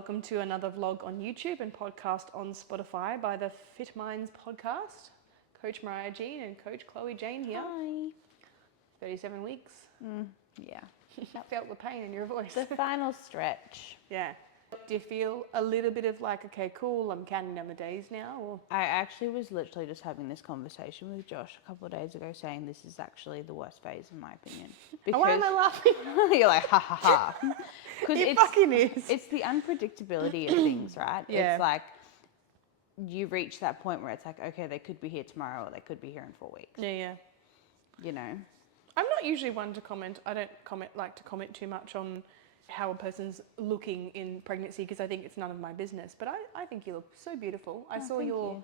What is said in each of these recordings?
welcome to another vlog on YouTube and podcast on Spotify by the Fit Minds podcast. Coach Mariah Jean and Coach Chloe Jane here. Hi. 37 weeks. Yeah. I felt the pain in your voice. The final stretch. Yeah. Do you feel a little bit of like, okay, cool, I'm counting down the days now? Or? I actually was literally just having this conversation with Josh a couple of days ago saying this is actually the worst phase in my opinion. Because why am I laughing? You're like, ha ha ha. Because it fucking is. It's the unpredictability of things, right? Yeah. It's like you reach that point where it's like, okay, they could be here tomorrow or they could be here in 4 weeks. Yeah. You know? I'm not usually one to comment. I don't like to comment too much on how a person's looking in pregnancy because I think it's none of my business. But I think you look so beautiful. I saw your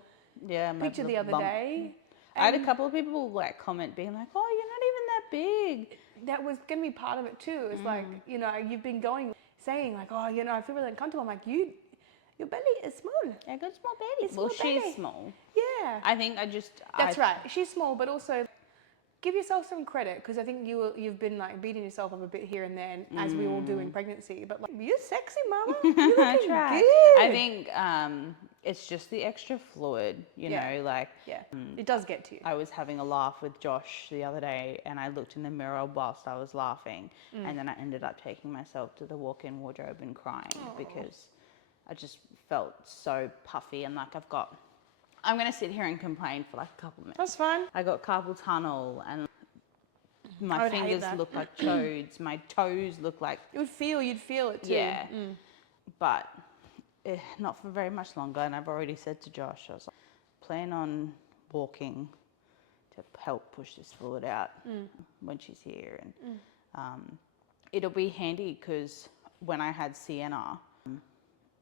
picture the other day. I had a couple of people like comment being like, oh, you're not even that big. That was going to be part of it too. It's like, you know, you've been saying like, oh, you know, I feel really uncomfortable. I'm like, your belly is small. I got a small belly. Well, she's small. Yeah. I think That's right. She's small, but also give yourself some credit because I think you've been like beating yourself up a bit here and there, as we all do in pregnancy. But like, you're sexy, mama. You're looking good. I think it's just the extra fluid, you know, like. Yeah, it does get to you. I was having a laugh with Josh the other day and I looked in the mirror whilst I was laughing and then I ended up taking myself to the walk-in wardrobe and crying because I just felt so puffy and like I'm going to sit here and complain for like a couple of minutes. That's fine. I got carpal tunnel and my fingers look like chodes. My toes look like... You'd feel it too. Yeah. But not for very much longer. And I've already said to Josh, I was like, plan on walking to help push this fluid out when she's here. And it'll be handy because when I had Sienna,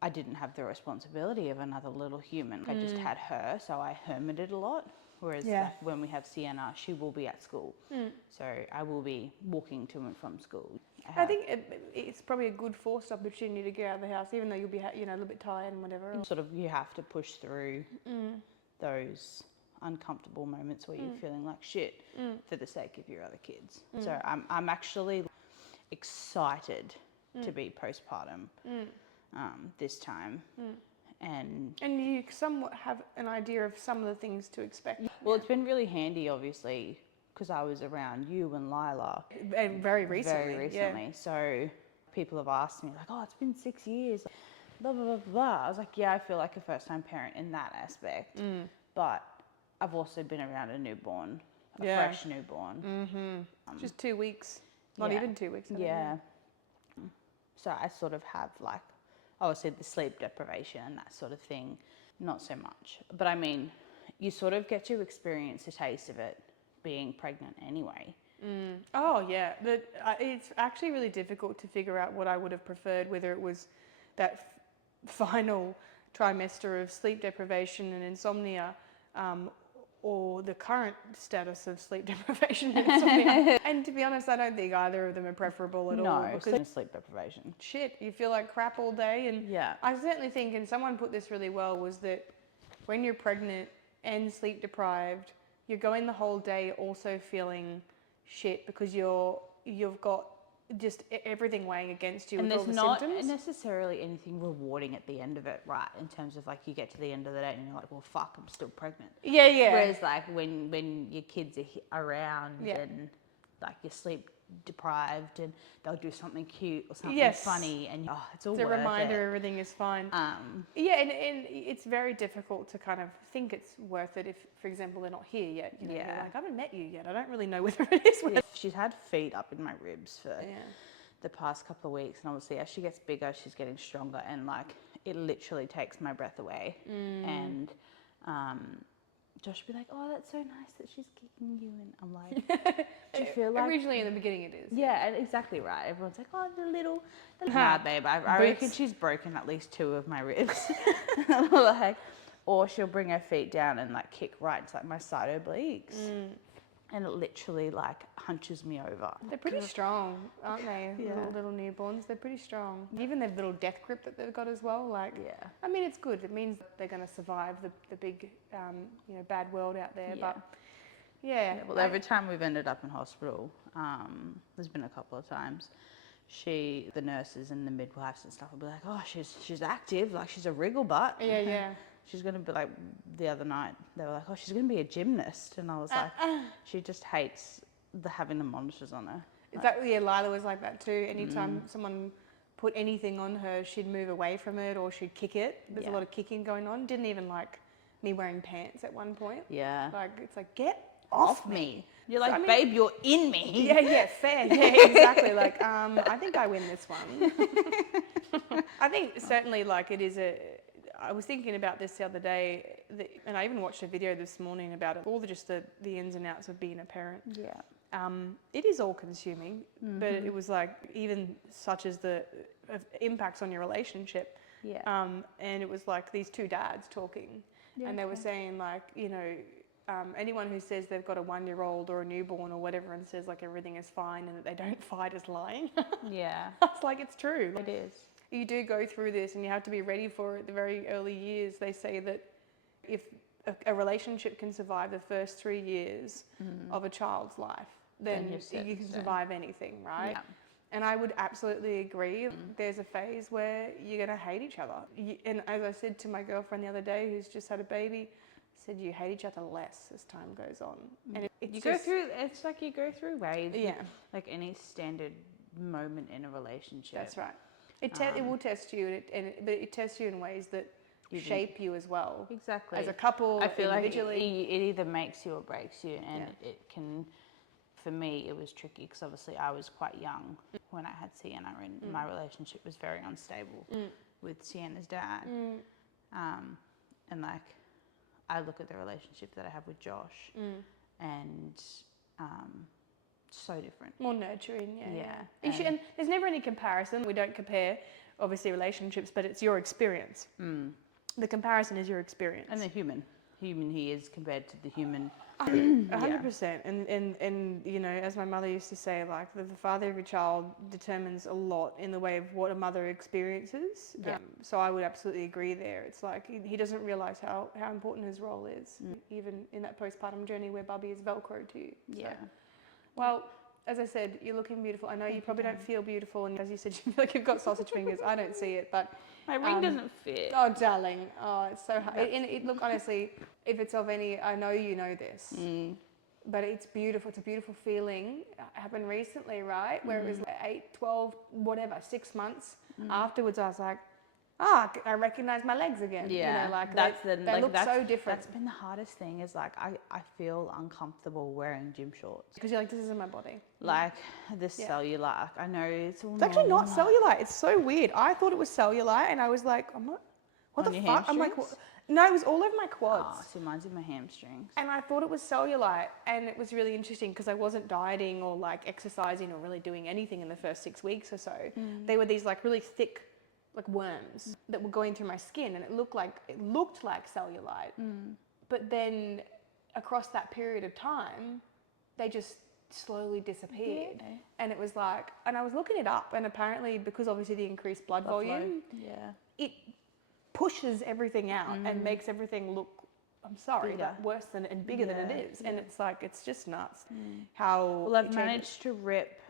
I didn't have the responsibility of another little human. I just had her, so I hermited a lot. Whereas like, when we have Sienna, she will be at school. So I will be walking to and from school. I think it's probably a good forced opportunity to get out of the house, even though you'll be a little bit tired and whatever. Sort of you have to push through those uncomfortable moments where you're feeling like shit for the sake of your other kids. So I'm actually excited to be postpartum. This time. And you somewhat have an idea of some of the things to expect. Well, it's been really handy, obviously, because I was around you and Lila. And very recently. Yeah. So people have asked me, like, oh, it's been 6 years, blah, blah, blah, blah. I was like, yeah, I feel like a first-time parent in that aspect. But I've also been around a newborn, a fresh newborn. Just 2 weeks. Not even 2 weeks. Yeah. So I sort of have, like, obviously the sleep deprivation and that sort of thing, not so much. But I mean, you sort of get to experience a taste of it being pregnant anyway. Oh yeah, it's actually really difficult to figure out what I would have preferred, whether it was that final trimester of sleep deprivation and insomnia, or the current status of sleep deprivation and insomnia. And to be honest, I don't think either of them are preferable at all. No, because sleep deprivation. Shit, you feel like crap all day. And I certainly think, and someone put this really well, was that when you're pregnant and sleep deprived, you're going the whole day also feeling shit because you've got just everything weighing against you. And with there's all the symptoms. Not necessarily anything rewarding at the end of it, right? In terms of like you get to the end of the day and you're like, well, fuck, I'm still pregnant. Yeah. Whereas like when your kids are around and like you're sleep deprived and they'll do something cute or something funny and it's all a worth reminder it. Everything is fine. And it's very difficult to kind of think it's worth it if, for example, they're not here yet. You know, they're like, I haven't met you yet. I don't really know whether it is worth it. She's had feet up in my ribs for the past couple of weeks, and obviously as she gets bigger, she's getting stronger, and like it literally takes my breath away. And Josh would be like, oh, that's so nice that she's kicking you. And I'm like, do you feel like... Originally in the beginning it is. Yeah, exactly right. Everyone's like, oh, the little... Nah, babe, I reckon she's broken at least 2 of my ribs. Like, or she'll bring her feet down and like kick right into like my side obliques. And it literally like hunches me over. They're pretty strong, aren't they? Little newborns, they're pretty strong. Even their little death grip that they've got as well. Like, I mean, it's good. It means they're going to survive the big, bad world out there. But well, every time we've ended up in hospital, there's been a couple of times, the nurses and the midwives and stuff will be like, oh, she's active, like she's a wriggle butt. Yeah, yeah. She's going to be like, the other night, they were like, oh, she's going to be a gymnast. And I was like, she just hates having the monitors on her. Exactly, yeah, Lila was like that too. Anytime someone put anything on her, she'd move away from it or she'd kick it. There's a lot of kicking going on. Didn't even like me wearing pants at one point. Yeah. Like, it's like, get off me. You're like, babe, you're in me. Yeah, fair. Yeah, exactly. Like, I think I win this one. I think certainly, like, it is I was thinking about this the other day, and I even watched a video this morning about it, all the ins and outs of being a parent. Yeah. It is all consuming, but it was like, even such as the impacts on your relationship. Yeah. And it was like these two dads talking, and they were saying, like, you know, anyone who says they've got a 1-year-old or a newborn or whatever and says like everything is fine and that they don't fight is lying. Yeah. It's like, it's true. It is. You do go through this and you have to be ready for it the very early years. They say that if a relationship can survive the first 3 years of a child's life, then you can survive anything, right? Yeah. And I would absolutely agree. There's a phase where you're going to hate each other. And as I said to my girlfriend the other day, who's just had a baby, I said, you hate each other less as time goes on. And it's like you go through waves. Yeah. Like any standard moment in a relationship. That's right. It will test you, but it tests you in ways that shape you as well. Exactly. As a couple, I feel individually. Like it either makes you or breaks you, and it can. For me, it was tricky because obviously I was quite young when I had Sienna, and my relationship was very unstable with Sienna's dad. And like, I look at the relationship that I have with Josh, and so different. More nurturing, yeah. Yeah. And there's never any comparison. We don't compare, obviously, relationships, but it's your experience. The comparison is your experience. And the human he is compared to the human. 100%. And you know, as my mother used to say, like, the father of your child determines a lot in the way of what a mother experiences. Yeah. So I would absolutely agree there. It's like he doesn't realise how important his role is, even in that postpartum journey where Bubby is Velcro to you. So. Yeah. Well, as I said, you're looking beautiful. I know you probably don't feel beautiful, and as you said, you feel like you've got sausage fingers. I don't see it, but my ring doesn't fit. Oh, darling. Oh, it's so hard. Look, honestly, if it's of any, I know you know this, but it's beautiful. It's a beautiful feeling. It happened recently, right? Where it was like 8, 12, whatever, 6 months afterwards. I was like, I recognize my legs again. Yeah, you know, like they look so different. That's been the hardest thing. Is like I feel uncomfortable wearing gym shorts because you're like, this isn't my body. Like this cellulite. I know it's all. It's actually not cellulite. It's so weird. I thought it was cellulite, and I was like, I'm not. What the fuck? I'm like, what? No, it was all over my quads. Oh, so mine's in my hamstrings. And I thought it was cellulite, and it was really interesting because I wasn't dieting or like exercising or really doing anything in the first 6 weeks or so. They were these like really thick, like worms that were going through my skin, and it looked like cellulite. But then across that period of time, they just slowly disappeared. Yeah. And it was like, and I was looking it up, and apparently because obviously the increased blood volume, it pushes everything out and makes everything look, I'm sorry, bigger. but worse than and bigger than it is. And it's like, it's just nuts how. Well, I've managed to rip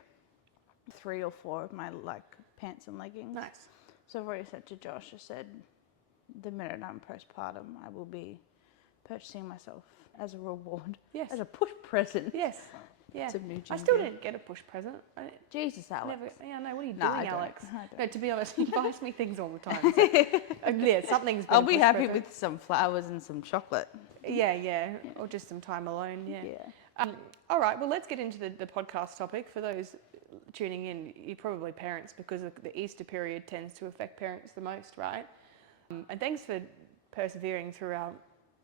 3 or 4 of my like pants and leggings. Nice. So I've already said to Josh, I said, the minute I'm postpartum, I will be purchasing myself as a reward. Yes. As a push present. Yes. Yeah. Some new I still ginger. didn't get a push present. Jesus, Alex. No, what are you No, I doing, don't. Alex? I don't. No, to be honest, he buys me things all the time. So, yeah, something's been I'll a be push happy present. with some flowers and some chocolate. Yeah. Or just some time alone, yeah. All right, well, let's get into the podcast topic. For those tuning in, you're probably parents because the Easter period tends to affect parents the most, right? And thanks for persevering through our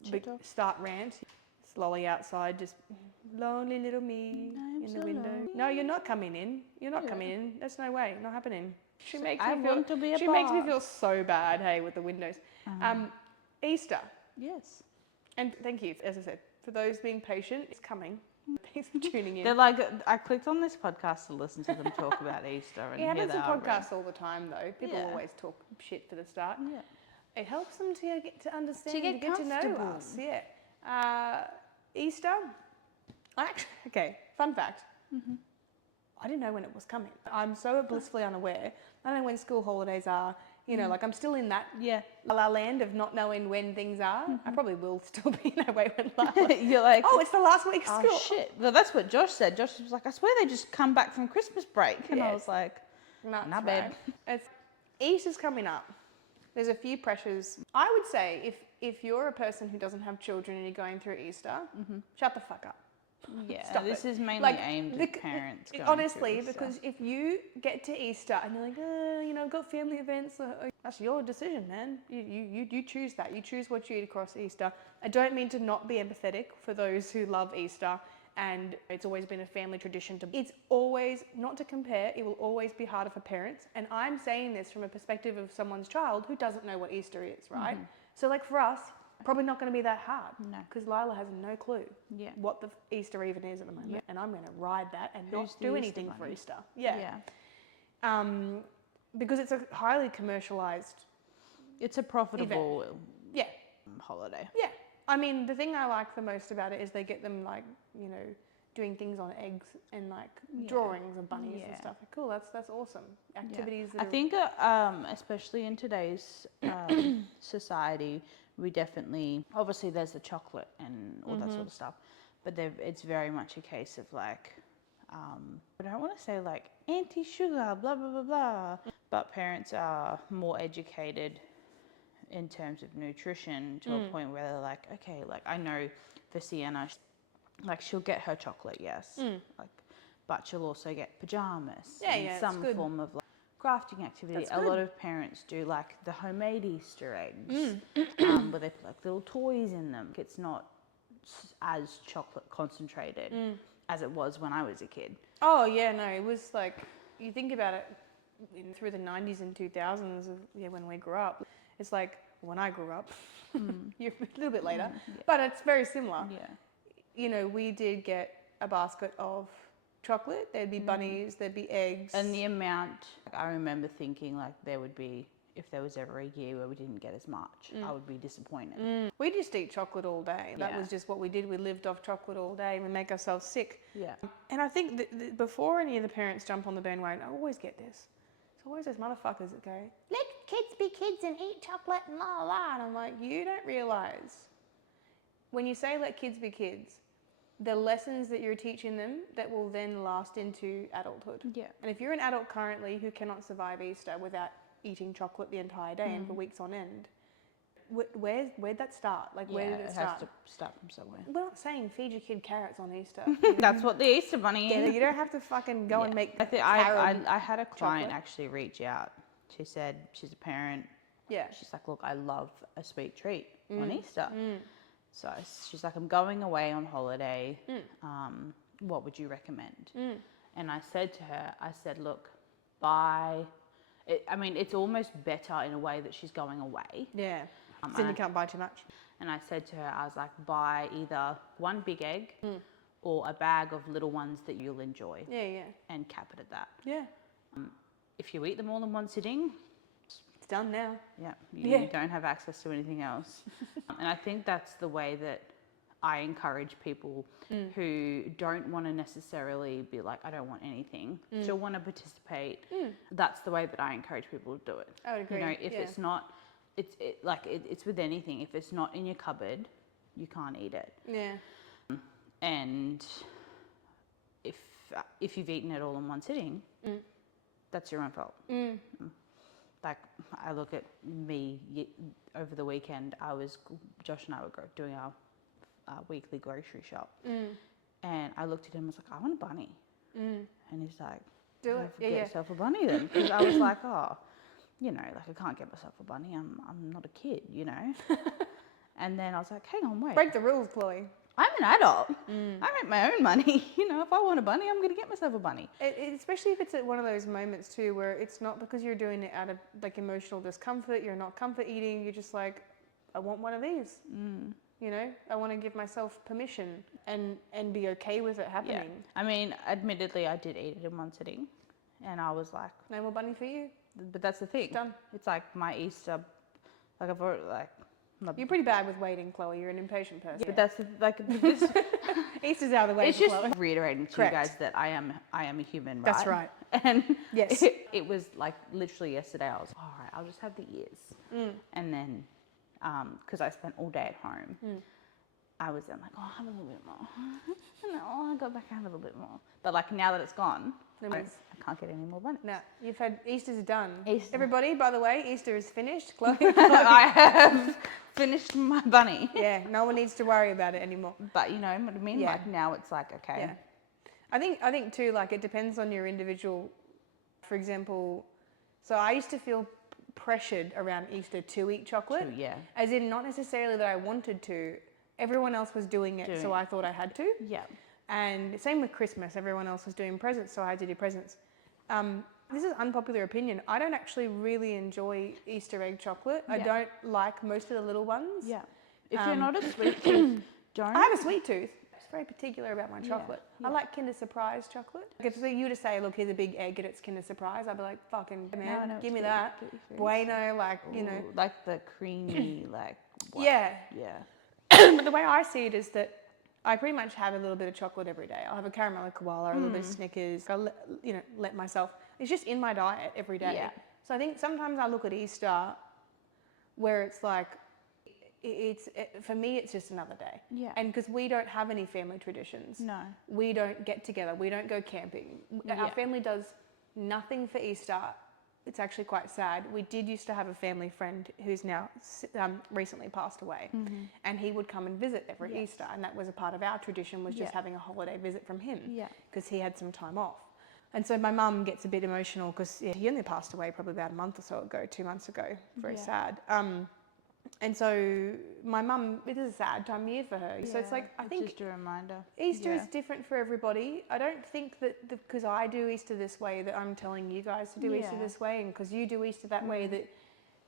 big start rant. It's Lolly outside, just lonely little me in the window. lonely. No, you're not coming in. You're not coming in. That's no way. Not happening. She makes me want to be a She makes me part. feel so bad. Hey, with the windows. Easter. Yes. And thank you, as I said, for those being patient. It's coming. Thanks for tuning in. They're like, I clicked on this podcast to listen to them talk about Easter. And It here happens they in are, podcasts all the time, though. People Yeah. always talk shit for the start. Yeah. It helps them to get to understand, To get to know comfortable. us. Yeah. Easter. Okay. Fun fact. I didn't know when it was coming. I'm so blissfully unaware. I don't know when school holidays are. You know, like I'm still in that la la land of not knowing when things are. I probably will still be in that way when You're like, oh, it's the last week of oh school. shit. Well, that's what Josh said. Josh was like, I swear they just come back from Christmas break. And I Yes. was like, Nuts, nah, babe. right? It's Easter's coming up. There's a few pressures. I would say if you're a person who doesn't have children and you're going through Easter, shut the fuck up. Yeah, Stop this it. is mainly Like, aimed at parents going honestly, through Easter. because if you get to Easter and you're like, you know, I've got family events, that's your decision, man. You choose that. You choose what you eat across Easter. I don't mean to not be empathetic for those who love Easter and it's always been a family tradition to. It's always, not to compare, it will always be harder for parents. And I'm saying this from a perspective of someone's child who doesn't know what Easter is, right? So like for us, probably not going to be that hard. No. Because Lila has no clue what the Easter even is at the moment. And I'm going to ride that and not do anything for Easter. Because it's a highly commercialized It's a profitable holiday. Yeah. I mean, the thing I like the most about it is they get them like, you know, doing things on eggs and like drawings of bunnies and stuff. Cool, that's awesome. Activities that I think especially in today's society, we definitely, obviously there's the chocolate and all that sort of stuff, but it's very much a case of like, I don't want to say like anti-sugar, blah, blah, blah, blah, but parents are more educated in terms of nutrition to a point where they're like, okay, like I know for Sienna, like she'll get her chocolate, yes, like, but she'll also get pajamas and some form of like crafting activity. A lot of parents do like the homemade Easter eggs, where they put like little toys in them. It's not as chocolate concentrated as it was when I was a kid. Oh yeah, no, it was like, you think about it through the 90s and 2000s, when we grew up, it's like when I grew up, you're a little bit later, but it's very similar. Yeah. You know, we did get a basket of chocolate, there'd be bunnies, there'd be eggs. And the amount, I remember thinking like there would be, if there was ever a year where we didn't get as much, I would be disappointed. We just eat chocolate all day. That was just what we did. We lived off chocolate all day. We make ourselves sick. Yeah. And I think that before any of the parents jump on the bandwagon, I always get this. It's always those motherfuckers that go, let kids be kids and eat chocolate and la la. And I'm like, you don't realise, when you say let kids be kids, the lessons that you're teaching them that will then last into adulthood. Yeah. And if you're an adult currently who cannot survive Easter without eating chocolate the entire day and for weeks on end, where'd that start? Like, where did it start? It has to start from somewhere. We're not saying feed your kid carrots on Easter. That's what the Easter Bunny is. You don't have to fucking go and make I had a client actually reach out. She said she's a parent. Yeah. She's like, look, I love a sweet treat on Easter. So she's like, I'm going away on holiday. What would you recommend? And I said to her, look, buy... it's almost better in a way that she's going away. Yeah. Then you can't buy too much. And I said to her, I was like, buy either one big egg or a bag of little ones that you'll enjoy. Yeah, yeah. And cap it at that. Yeah. If you eat them all in one sitting... It's done now. Yeah. You don't have access to anything else. And I think that's the way that I encourage people who don't want to necessarily be like, I don't want anything, still want to participate. That's the way that I encourage people to do it. I would agree. You know, if it's not, it's with anything. If it's not in your cupboard, you can't eat it. Yeah. And if you've eaten it all in one sitting, that's your own fault. Like, I look at me over the weekend, Josh and I were doing our weekly grocery shop. And I looked at him and was like, I want a bunny. And he's like, do it. Get yourself a bunny then. Because I was like, oh, you know, like I can't get myself a bunny. I'm not a kid, you know. And then I was like, hang on, wait. Break the rules, Chloe. I'm an adult. I make my own money. You know, if I want a bunny, I'm going to get myself a bunny. Especially if it's at one of those moments too, where it's not because you're doing it out of like emotional discomfort. You're not comfort eating. You're just like, I want one of these. You know, I want to give myself permission and be okay with it happening. Yeah. I mean, admittedly, I did eat it in one sitting, and I was like, no more bunny for you. But that's the thing. It's done. It's like my Easter, like I've already, like You're pretty bad with waiting, Chloe. You're an impatient person. But that's this, Easter's out of the way it's for just Chloe. reiterating to Correct. you guys that I am a human, right? That's right. And Yes. it was like literally yesterday. I was all right. I'll just have the ears, and then because I spent all day at home, I was then like, oh, I'll have a little bit more. And then, oh, I go back and have a little bit more. But like now that it's gone, I can't get any more bunnies. No, you've had Easter's done. Easter. Everybody, by the way, Easter is finished. Chloe. I have finished my bunny. Yeah, no one needs to worry about it anymore. But you know what I mean? Yeah. Like now it's like, okay. Yeah. I think too, like it depends on your individual. For example, so I used to feel pressured around Easter to eat chocolate. Yeah. As in, not necessarily that I wanted to. Everyone else was doing it, so I thought I had to. Yeah. And same with Christmas. Everyone else was doing presents, so I had to do presents. This is unpopular opinion. I don't actually really enjoy Easter egg chocolate. I don't like most of the little ones. Yeah. If you're not a sweet tooth, don't. I have a sweet tooth. I'm very particular about my chocolate. Yeah. I like Kinder Surprise chocolate. Like if you were to say, look, here's a big egg and it's Kinder Surprise, I'd be like, fucking man, No, give me that. Bueno, like, you know. Like the creamy, like. What? Yeah. Yeah. But the way I see it is that I pretty much have a little bit of chocolate every day. I'll have a caramel koala, a little bit of Snickers. I'll let myself. It's just in my diet every day. Yeah. So I think sometimes I look at Easter, where it's like, for me it's just another day. Yeah. And because we don't have any family traditions. No. We don't get together. We don't go camping. Our family does nothing for Easter. It's actually quite sad. We did used to have a family friend who's now recently passed away, and he would come and visit every Easter, and that was a part of our tradition, was just having a holiday visit from him, because he had some time off. And so my mum gets a bit emotional because he only passed away probably about a month or so ago, 2 months ago. Very sad. And so my mum, it is a sad time of year for her. So it's like, I think just a reminder. Easter is different for everybody. I don't think that because I do Easter this way that I'm telling you guys to do Easter this way, and because you do Easter that way, that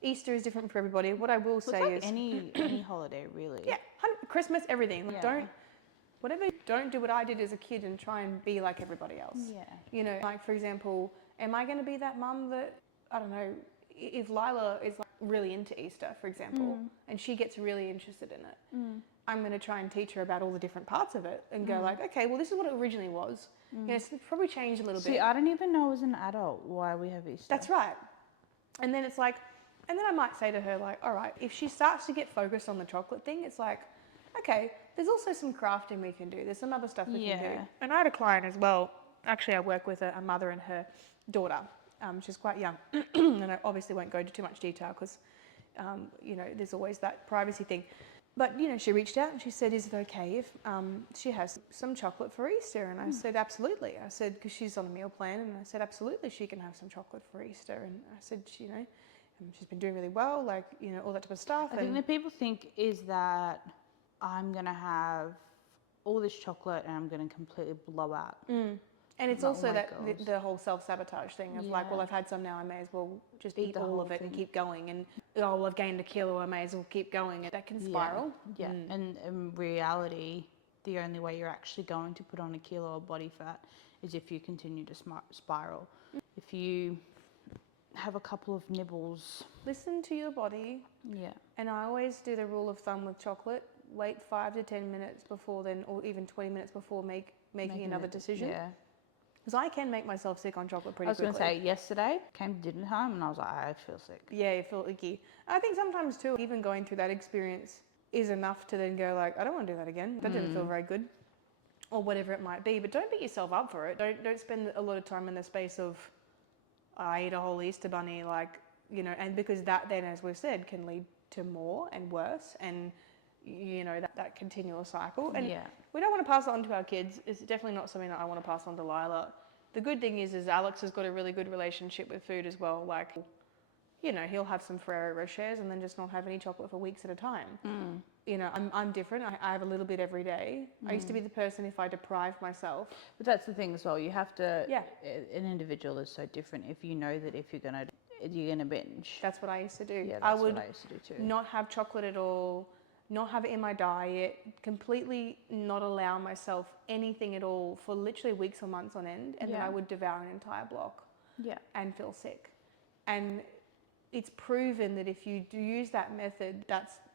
Easter is different for everybody. What I will say is any holiday really. Yeah, Christmas, everything. Like, don't do what I did as a kid and try and be like everybody else. Yeah. You know, like for example, am I going to be that mum that, I don't know, if Lila is like really into Easter, for example, and she gets really interested in it, I'm going to try and teach her about all the different parts of it and go like, okay, well, this is what it originally was. You know, it's probably changed a little bit. See, I don't even know as an adult why we have Easter. That's right. And then it's like, and then I might say to her like, all right, if she starts to get focused on the chocolate thing, it's like, okay, there's also some crafting we can do. There's some other stuff we can do. And I had a client as well. Actually, I work with a mother and her daughter. She's quite young, and I obviously won't go into too much detail because, you know, there's always that privacy thing. But, you know, she reached out and she said, is it okay if she has some chocolate for Easter? And I said, absolutely. I said, because she's on a meal plan, and I said, absolutely, she can have some chocolate for Easter. And I said, you know, she's been doing really well, like, you know, all that type of stuff. I think that people think is that I'm going to have all this chocolate and I'm going to completely blow out. And it's also that the whole self-sabotage thing of like, well, I've had some now, I may as well just eat all of it and keep going. And, oh, well, I've gained a kilo, I may as well keep going. And that can spiral. Yeah. And in reality, the only way you're actually going to put on a kilo of body fat is if you continue to spiral. If you have a couple of nibbles. Listen to your body. Yeah. And I always do the rule of thumb with chocolate. Wait 5 to 10 minutes before then, or even 20 minutes before making another decision. Yeah. Because I can make myself sick on chocolate pretty quickly. I was going to say, yesterday, came to dinner time and I was like, I feel sick. Yeah, you feel icky. I think sometimes too, even going through that experience is enough to then go like, I don't want to do that again. That didn't feel very good. Or whatever it might be. But don't beat yourself up for it. Don't spend a lot of time in the space of, I ate a whole Easter bunny, like, you know, and because that then, as we've said, can lead to more and worse and, you know, that continual cycle. And we don't want to pass it on to our kids. It's definitely not something that I want to pass on to Lila. The good thing is Alex has got a really good relationship with food as well. Like, you know, he'll have some Ferrero Rochers and then just not have any chocolate for weeks at a time. You know, I'm different. I have a little bit every day. I used to be the person if I deprived myself. But that's the thing as well. You have to, an individual is so different. If you know that if you're going to binge. That's what I used to do. Yeah, I that's would what I used to do too. Not have chocolate at all, not have it in my diet, completely not allow myself anything at all for literally weeks or months on end, and then I would devour an entire block and feel sick. And it's proven that if you do use that method,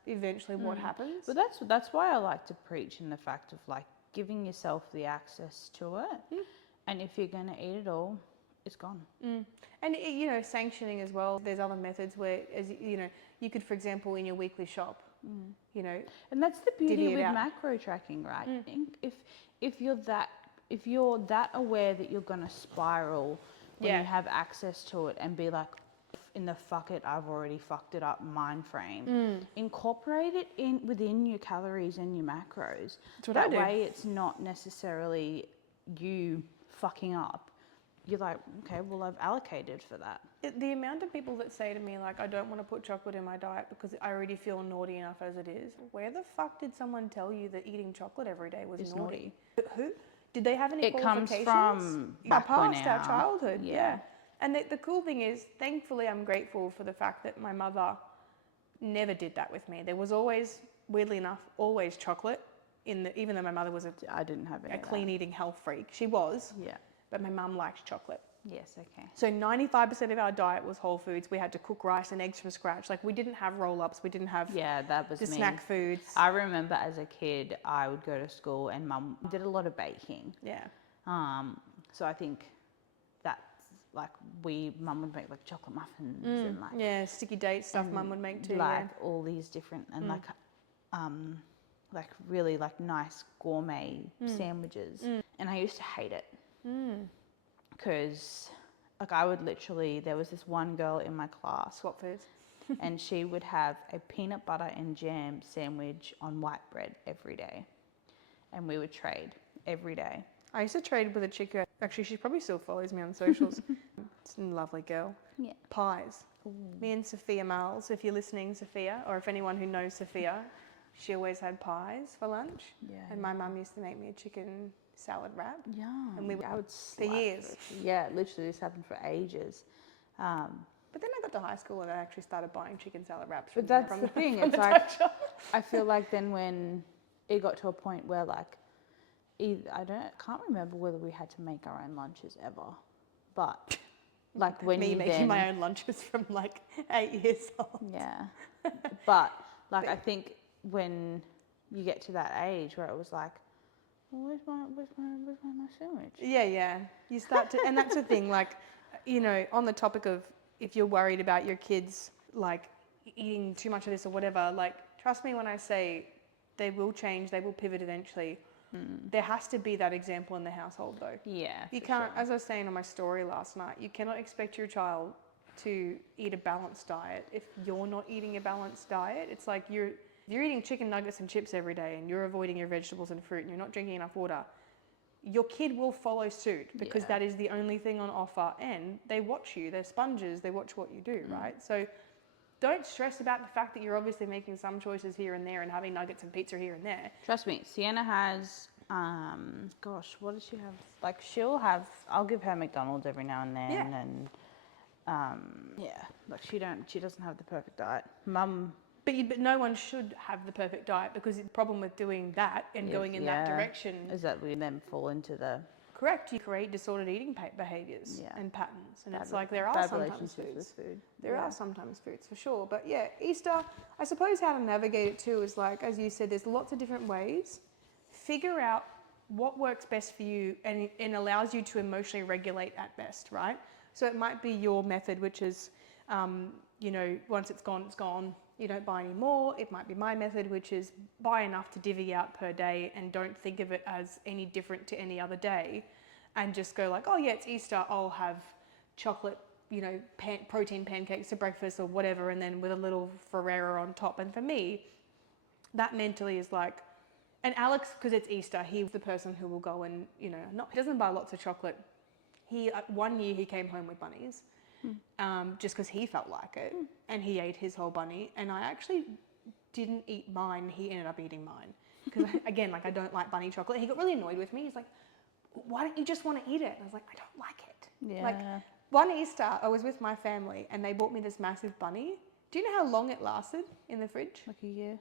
eventually what happens. But that's why I like to preach in the fact of like giving yourself the access to it, and if you're gonna eat it all, it's gone. And you know, sanctioning as well. There's other methods where, as you know, you could, for example, in your weekly shop, you know, And that's the beauty divvy it with out. macro tracking, right? I think if you're that aware that you're gonna spiral when Yeah. you have access to it and be like, in the fuck it, I've already fucked it up mind frame. Incorporate it in within your calories and your macros. That's what that I do. way it's not necessarily you fucking up. You're like, okay, well I've allocated for that. The amount of people that say to me, like, I don't want to put chocolate in my diet because I already feel naughty enough as it is. Where the fuck did someone tell you that eating chocolate every day was It's naughty? Who? Did they have any It comes qualifications? from back when past our childhood, yeah. And the cool thing is, thankfully, I'm grateful for the fact that my mother never did that with me. There was always, weirdly enough, always chocolate even though my mother was I didn't have any a clean eating health freak. She was, Yeah. but my mum liked chocolate. Yes, okay. So 95% of our diet was whole foods. We had to cook rice and eggs from scratch. Like, we didn't have roll-ups. We didn't have Yeah, that was the me. snack foods. I remember as a kid, I would go to school and mum did a lot of baking. Yeah. So I think that's like mum would make like chocolate muffins and like Yeah, sticky date stuff mum would make too. like all these different and like really like nice gourmet sandwiches. And I used to hate it because like I would literally, there was this one girl in my class Swap foods. and she would have a peanut butter and jam sandwich on white bread every day. And we would trade every day. I used to trade with a chick who, actually, she probably still follows me on socials. It's a lovely girl. Yeah. Pies. Me and Sophia Miles, if you're listening, Sophia, or if anyone who knows Sophia, she always had pies for lunch. Yeah. And my mum used to make me a chicken salad wrap. Yeah. And we I would for years. Yeah, literally this happened for ages. But then I got to high school and I actually started buying chicken salad wraps. But that's the thing. It's like, I feel like then when it got to a point where like, can't remember whether we had to make our own lunches ever, but like when me you making then, my own lunches from like 8 years old. yeah, but like I think when you get to that age where it was like, well, where's my sandwich? Yeah. You start to, and that's the thing, like, you know, on the topic of if you're worried about your kids, like, eating too much of this or whatever, like, trust me when I say they will change, they will pivot eventually. There has to be that example in the household, though. Yeah. You can't, as I was saying on my story last night, you cannot expect your child to eat a balanced diet if you're not eating a balanced diet. It's like you're eating chicken nuggets and chips every day and you're avoiding your vegetables and fruit and you're not drinking enough water. Your kid will follow suit because that is the only thing on offer, and they watch you. They're sponges. They watch what you do, right? So don't stress about the fact that you're obviously making some choices here and there and having nuggets and pizza here and there. Trust me, Sienna has, gosh, what does she have? Like I'll give her McDonald's every now and then, and like she doesn't have the perfect diet. Mum. But no one should have the perfect diet, because the problem with doing that and going in that direction is that we then fall into the. Correct. You create disordered eating behaviours and patterns. And it's like there are sometimes foods. With food. There are sometimes foods for sure. But yeah, Easter, I suppose how to navigate it too is like, as you said, there's lots of different ways. Figure out what works best for you and allows you to emotionally regulate at best, right? So it might be your method, which is, you know, once it's gone. You don't buy any more. It might be my method, which is buy enough to divvy out per day and don't think of it as any different to any other day, and just go like, oh yeah, it's Easter, I'll have chocolate, you know, protein pancakes for breakfast or whatever, and then with a little Ferrero on top. And for me, that mentally is like, and Alex, because it's Easter, he's the person who will go and, you know, he doesn't buy lots of chocolate. One year he came home with bunnies. Just because he felt like it, and he ate his whole bunny, and I actually didn't eat mine. He ended up eating mine because again, like, I don't like bunny chocolate. He got really annoyed with me. He's like, why don't you just want to eat it? And I was like, I don't like it. Yeah. Like, one Easter I was with my family and they bought me this massive bunny. Do you know how long it lasted in the fridge? Like a year.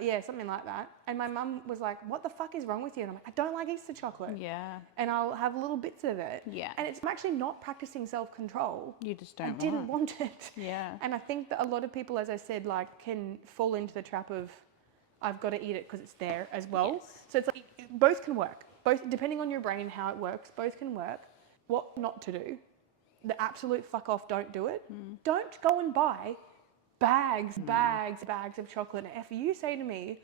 Yeah, something like that. And my mum was like, what the fuck is wrong with you? And I'm like, I don't like Easter chocolate. Yeah. And I'll have little bits of it. Yeah. And I'm actually not practicing self-control. You just I don't didn't want it. Yeah. And I think that a lot of people, as I said, like can fall into the trap of, I've got to eat it because it's there as well. Yes. So it's like, both can work. Both, depending on your brain and how it works, both can work. What not to do, the absolute fuck off, don't do it. Don't go and buy bags of chocolate. And if you say to me,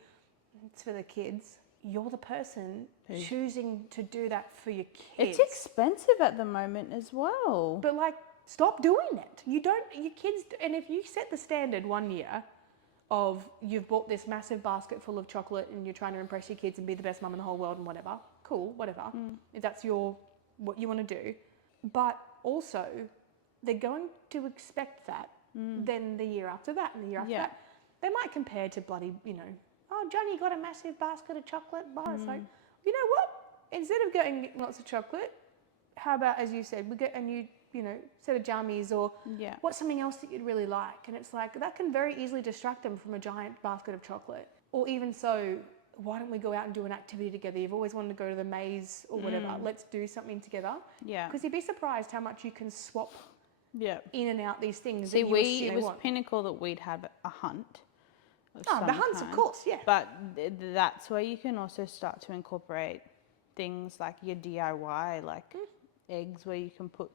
it's for the kids, you're the person choosing to do that for your kids. It's expensive at the moment as well. But like, stop doing it. You don't, your kids, and if you set the standard one year of you've bought this massive basket full of chocolate and you're trying to impress your kids and be the best mum in the whole world and whatever, cool, whatever. If that's what you want to do. But also, they're going to expect that then the year after that and the year after that. They might compare to bloody, oh, Johnny got a massive basket of chocolate. It's like, you know what? Instead of getting lots of chocolate, how about, as you said, we get a new, set of jammies or what's something else that you'd really like? And it's like, that can very easily distract them from a giant basket of chocolate. Or even so, why don't we go out and do an activity together? You've always wanted to go to the maze or whatever. Let's do something together. Yeah. Because you'd be surprised how much you can swap in and out these things. See, it was pinnacle that we'd have a hunt. The hunts, of course, yeah. But that's where you can also start to incorporate things like your DIY, like eggs, where you can put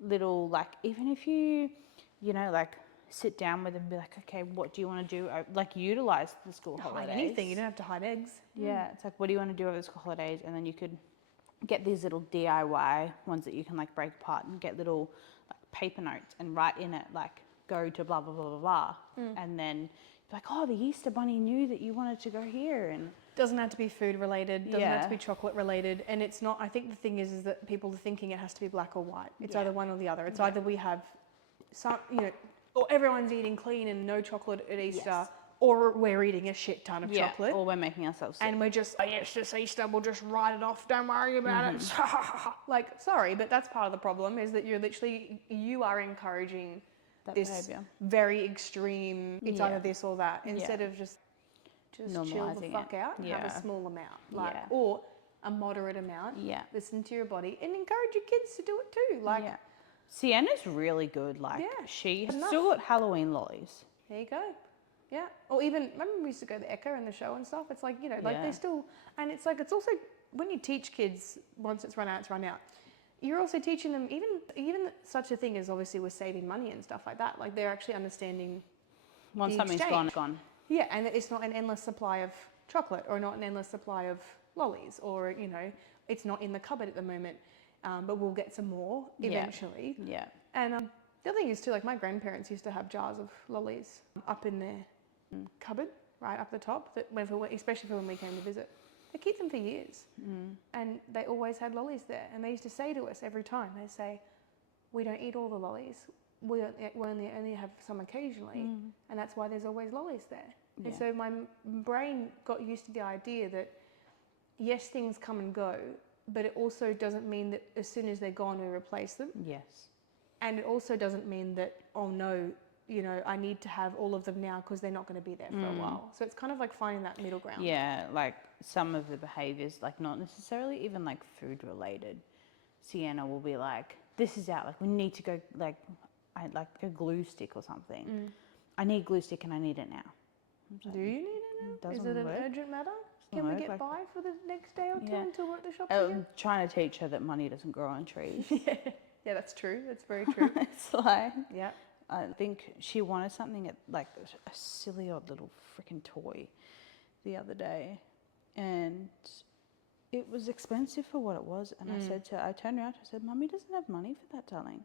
little, like, even if you, like, sit down with them and be like, okay, what do you want to do? Like, utilize the school holidays. Hide anything, you don't have to hide eggs. Yeah, it's like, what do you want to do over the school holidays? And then you could get these little DIY ones that you can, like, break apart and get little, like, paper notes and write in it, like, go to blah, blah, blah, blah, blah. And then like, oh, the Easter bunny knew that you wanted to go here. And doesn't have to be food related, doesn't have to be chocolate related. And it's not, I think the thing is that people are thinking it has to be black or white. It's either one or the other. It's either we have some, or everyone's eating clean and no chocolate at Easter, or we're eating a shit ton of chocolate. Or we're making ourselves sick. And we're just, it's just Easter, we'll just write it off, don't worry about it. Like, sorry, but that's part of the problem, is that you are encouraging that this behavior. Very extreme, it's either this or that, instead of just chill the fuck out and have a small amount, or a moderate amount. Listen to your body and encourage your kids to do it too. Like, Sienna's really good. Like, she has still got Halloween lollies. There you go. Yeah. Or even, remember we used to go to the Echo and the show and stuff? It's like, like they still, and it's like, it's also, when you teach kids, once it's run out, it's run out. You're also teaching them, even such a thing as obviously we're saving money and stuff like that. Like, they're actually understanding once something's gone, it's gone. Yeah, and it's not an endless supply of chocolate, or not an endless supply of lollies, or, it's not in the cupboard at the moment, but we'll get some more eventually. Yeah. And the other thing is too, like, my grandparents used to have jars of lollies up in their cupboard, right up the top, that especially for when we came to visit. They keep them for years. And they always had lollies there. And they used to say to us every time, they say, we don't eat all the lollies. We only have some occasionally. And that's why there's always lollies there. And so my brain got used to the idea that, yes, things come and go, but it also doesn't mean that as soon as they're gone, we replace them. Yes. And it also doesn't mean that, oh no, I need to have all of them now because they're not going to be there for a while. So it's kind of like finding that middle ground. Yeah, like some of the behaviours, like not necessarily even like food related. Sienna will be like, this is out, like we need to go, like I like a glue stick or something. I need glue stick and I need it now. Do you need it now? Is it an urgent matter? Can we get by for the next day or two until we're at the shop again? Trying to teach her that money doesn't grow on trees. Yeah, that's true. That's very true. It's like, I think she wanted something like a silly odd little freaking toy the other day, and it was expensive for what it was. And I turned around, I said, "Mummy doesn't have money for that, darling.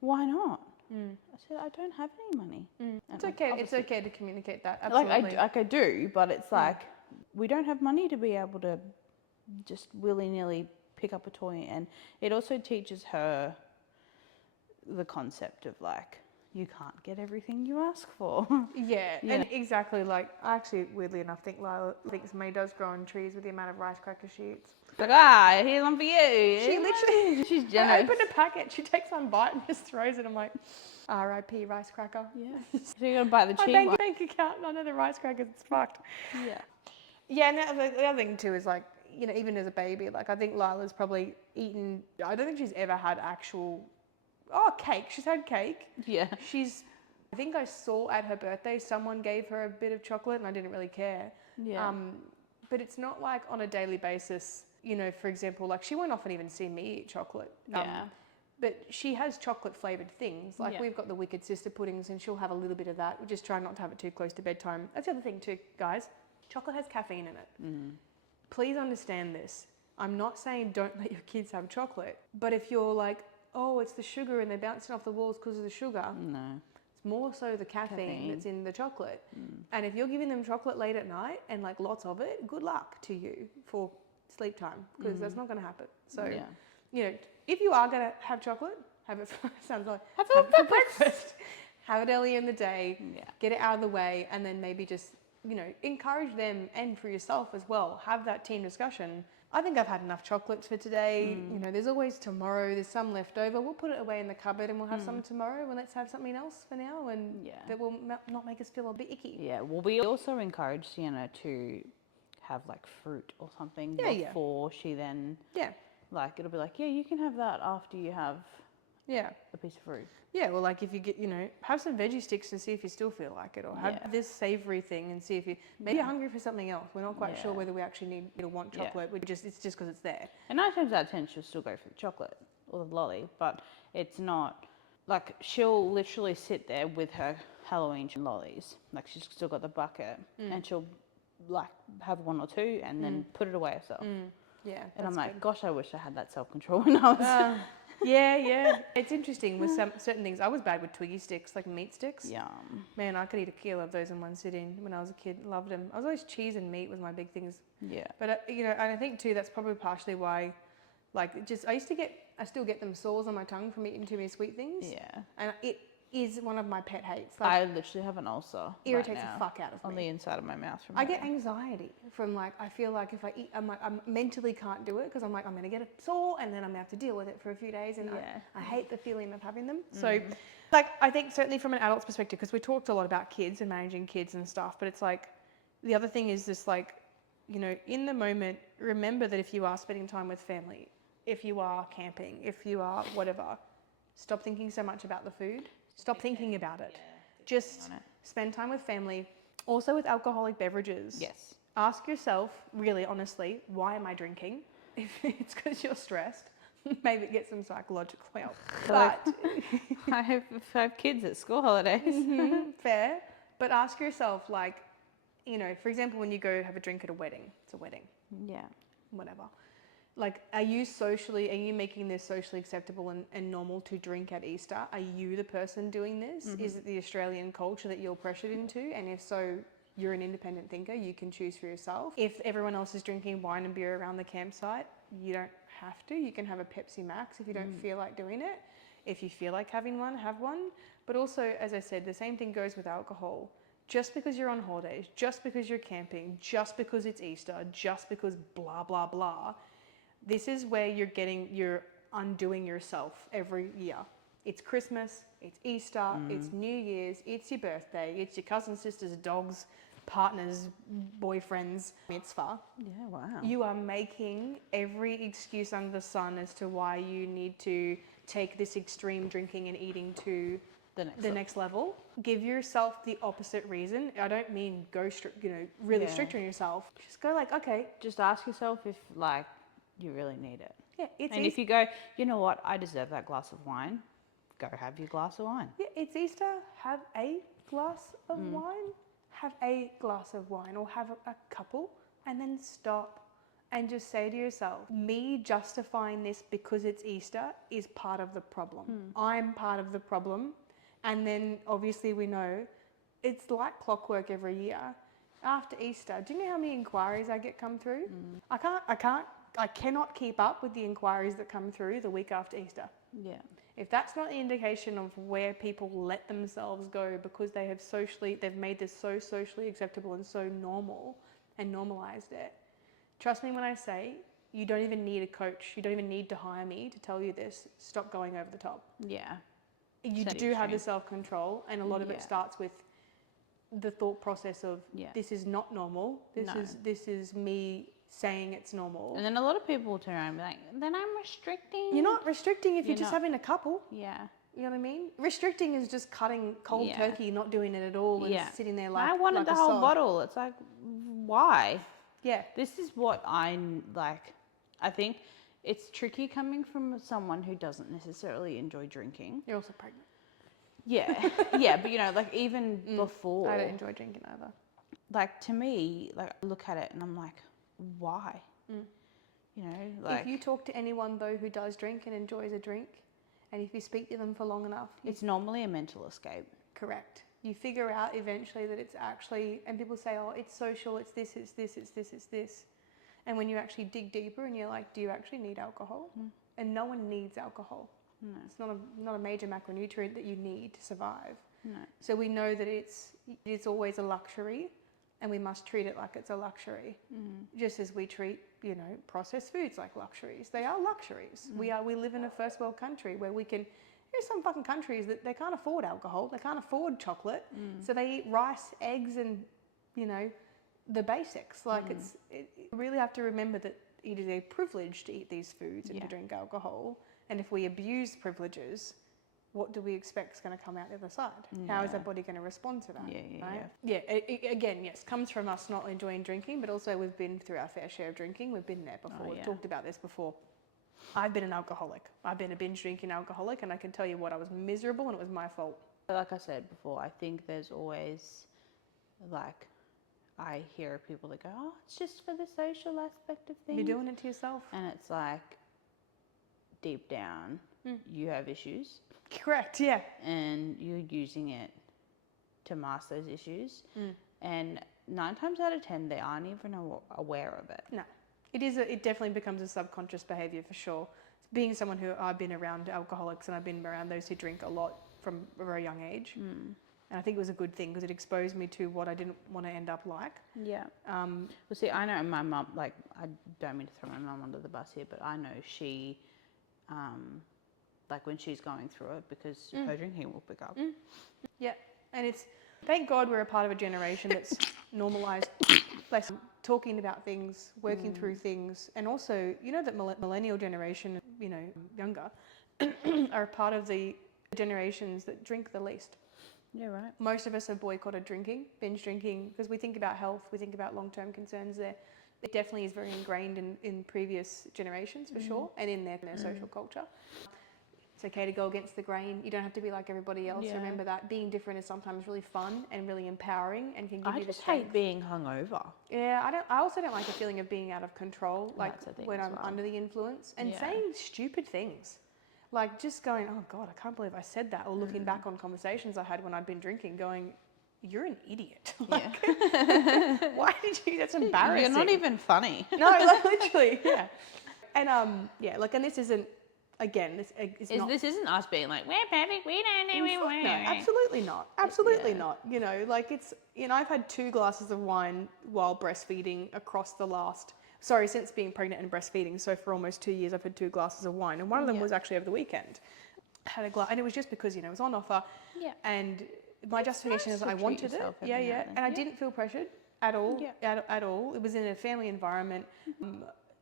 Why not?" I said, "I don't have any money." It's okay. It's okay to communicate that. Absolutely. Like I do, but it's like we don't have money to be able to just willy-nilly pick up a toy, and it also teaches her the concept of like, you can't get everything you ask for. Yeah, Yeah. and exactly, like, I actually, weirdly enough, think Lila thinks May does grow on trees with the amount of rice cracker she eats. It's like, here's one for you. She literally, She's I generous. opened a packet, she takes one bite and just throws it. I'm like, R.I.P. rice cracker. Yeah. So you got to buy the My cheap one. bank account, none of the rice crackers, it's fucked. Yeah. Yeah, and the other thing too is like, you know, even as a baby, like I think Lila's probably eaten, I don't think she's ever had actual, cake. She's had cake. Yeah. I think I saw at her birthday, someone gave her a bit of chocolate and I didn't really care. Yeah. But it's not like on a daily basis, you know, for example, like she won't often even see me eat chocolate. Yeah. But she has chocolate flavoured things. Like Yeah. we've got the Wicked Sister puddings and she'll have a little bit of that. We just try not to have it too close to bedtime. That's the other thing too, guys. Chocolate has caffeine in it. Mm. Please understand this. I'm not saying don't let your kids have chocolate. But if you're like, oh, it's the sugar and they're bouncing off the walls because of the sugar. No. It's more so the caffeine that's in the chocolate. And if you're giving them chocolate late at night and like lots of it, good luck to you for sleep time because that's not going to happen. So, Yeah. you know, if you are going to have chocolate, have it for, sounds like, Have it for breakfast. Have it early in the day, Yeah. get it out of the way, and then maybe just, you know, encourage them and for yourself as well. Have that team discussion. I think I've had enough chocolates for today. You know, there's always tomorrow. There's some left over. We'll put it away in the cupboard and we'll have some tomorrow. And let's have something else for now, and that will not make us feel a bit icky. Yeah. Well, we also encourage Sienna to have like fruit or something before she then, like, it'll be like, yeah, you can have that after you have a piece of fruit. Yeah, well, like if you get, you know, have some veggie sticks and see if you still feel like it, or have this savoury thing and see if you, maybe you're hungry for something else. We're not quite sure whether we actually need or want chocolate. It's just because it's there. And 9 times out of 10, she'll still go for the chocolate or the lolly, but it's not, like, she'll literally sit there with her Halloween lollies. Like, she's still got the bucket and she'll, like, have 1 or 2 and then put it away herself. Yeah. And I'm like, gosh, I wish I had that self-control when I was... Yeah. It's interesting with some certain things. I was bad with Twiggy sticks, like meat sticks. Yum. Man, I could eat a kilo of those in one sitting when I was a kid. Loved them. I was always cheese and meat was my big things. Yeah. But you know, and I think too that's probably partially why, like, just I still get them sores on my tongue from eating too many sweet things. Yeah. And it is one of my pet hates. Like, I literally have an ulcer. irritates right now the fuck out of me. on the inside of my mouth. From I get anxiety from like, I feel like if I eat, I'm like, I mentally can't do it because I'm like, I'm going to get a sore and then I'm going to have to deal with it for a few days. And I hate the feeling of having them. So like, I think certainly from an adult's perspective, because we talked a lot about kids and managing kids and stuff, but it's like, the other thing is just like, you know, in the moment, remember that if you are spending time with family, if you are camping, if you are whatever, stop thinking so much about the food. Stop thinking about it. Just spend time with family. Also with alcoholic beverages. Yes. Ask yourself, really honestly, why am I drinking? If it's because you're stressed, maybe get some psychological help. But I have 5 kids at school holidays. fair. But ask yourself, like, you know, for example, when you go have a drink at a wedding, it's a wedding. Yeah. Whatever. Like, are you making this socially acceptable and normal to drink at Easter? Are you the person doing this? Is it the Australian culture that you're pressured into? And if so, you're an independent thinker, you can choose for yourself. If everyone else is drinking wine and beer around the campsite, you don't have to. You can have a Pepsi Max if you don't feel like doing it. If you feel like having one, have one. But also, as I said, the same thing goes with alcohol. Just because you're on holidays, just because you're camping, just because it's Easter, just because blah, blah, blah, this is where you're undoing yourself every year. It's Christmas, it's Easter, it's New Year's, it's your birthday, it's your cousin, sisters, dogs, partners, boyfriends, mitzvah. Yeah, wow. You are making every excuse under the sun as to why you need to take this extreme drinking and eating to the next level. Give yourself the opposite reason. I don't mean go strict, really strict on yourself. Just go like, okay. Just ask yourself if, like, you really need it. Yeah, it's and if you go, you know what, I deserve that glass of wine, go have your glass of wine. Yeah, it's Easter. Have a glass of wine. Have a glass of wine or have a couple and then stop and just say to yourself, me justifying this because it's Easter is part of the problem. I'm part of the problem. And then obviously we know it's like clockwork every year. After Easter, do you know how many inquiries I get come through? I can't I cannot keep up with the inquiries that come through the week after Easter. Yeah. If that's not the indication of where people let themselves go because they've made this so socially acceptable and so normal and normalized it. Trust me when I say, you don't even need a coach. You don't even need to hire me to tell you this. Stop going over the top. Yeah. You do have the self-control, and a lot of it starts with the thought process of this is not normal. This is me saying it's normal. And then a lot of people will turn around and be like, then I'm restricting. You're not restricting if you're just having a couple. Yeah. You know what I mean? Restricting is just cutting cold turkey, not doing it at all, and sitting there like I wanted the whole bottle. It's like, why? Yeah. This is what I like. I think it's tricky coming from someone who doesn't necessarily enjoy drinking. You're also pregnant. Yeah. Yeah, but you know, like even before. I don't enjoy drinking either. Like to me, like I look at it and I'm like, why? You know, like. If you talk to anyone though who does drink and enjoys a drink, and if you speak to them for long enough, it's normally a mental escape. Correct. You figure out eventually that it's actually, and people say, oh, it's social, it's this, it's this, it's this, it's this. And when you actually dig deeper and you're like, do you actually need alcohol? And no one needs alcohol. No. It's not a major macronutrient that you need to survive. No. So we know that it's always a luxury, and we must treat it like it's a luxury. Just as we treat, you know, processed foods like luxuries. They are luxuries. We live in a first world country where we can. There's some fucking countries that they can't afford alcohol, they can't afford chocolate, so they eat rice, eggs, and, you know, the basics. Like you really have to remember that it is a privilege to eat these foods and to drink alcohol. And if we abuse privileges, what do we expect is going to come out the other side? How is our body going to respond to that? Again, yes, comes from us not enjoying drinking, but also we've been through our fair share of drinking. We've been there before. We've talked about this before. I've been an alcoholic. I've been a binge drinking alcoholic, and I can tell you what, I was miserable and it was my fault. Like I said before, I think there's always, like, I hear people that go, oh, it's just for the social aspect of things. You're doing it to yourself. And it's like, deep down, you have issues. Correct, yeah. And you're using it to mask those issues. And 9 times out of 10, they aren't even aware of it. No. It definitely becomes a subconscious behaviour for sure. Being someone who I've been around alcoholics and I've been around those who drink a lot from a very young age. And I think it was a good thing because it exposed me to what I didn't want to end up like. Yeah. Well, see, I know my mum, like, I don't mean to throw my mum under the bus here, but I know she, like when she's going through it, because her drinking will pick up. Yeah. And it's, thank God we're a part of a generation that's normalised talking about things, working through things, and also, you know, that millennial generation, you know, younger, are a part of the generations that drink the least. Yeah, right. Most of us have boycotted drinking, binge drinking, because we think about health, we think about long-term concerns there. It definitely is very ingrained in previous generations, for sure, and in their social culture. It's okay to go against the grain. You don't have to be like everybody else. Yeah. Remember that being different is sometimes really fun and really empowering and can give I you the just strength. hate being hungover. Yeah, I also don't like the feeling of being out of control, like when I'm under the influence and saying stupid things. Like just going, oh God, I can't believe I said that. Or looking back on conversations I had when I'd been drinking going, you're an idiot. Like, why did you, that's embarrassing. You're not even funny. No, like, literally, yeah. And like, and this isn't, again, this isn't us being like, we're perfect, we don't know, no, absolutely not. Absolutely not. You know, like it's, you know, I've had 2 glasses of wine while breastfeeding since being pregnant and breastfeeding. So for almost 2 years, I've had 2 glasses of wine. And one of them was actually over the weekend. I had a glass, and it was just because, you know, it was on offer. Yeah. And my justification is I wanted it. Yeah. And I didn't feel pressured at all. Yeah. At all. It was in a family environment.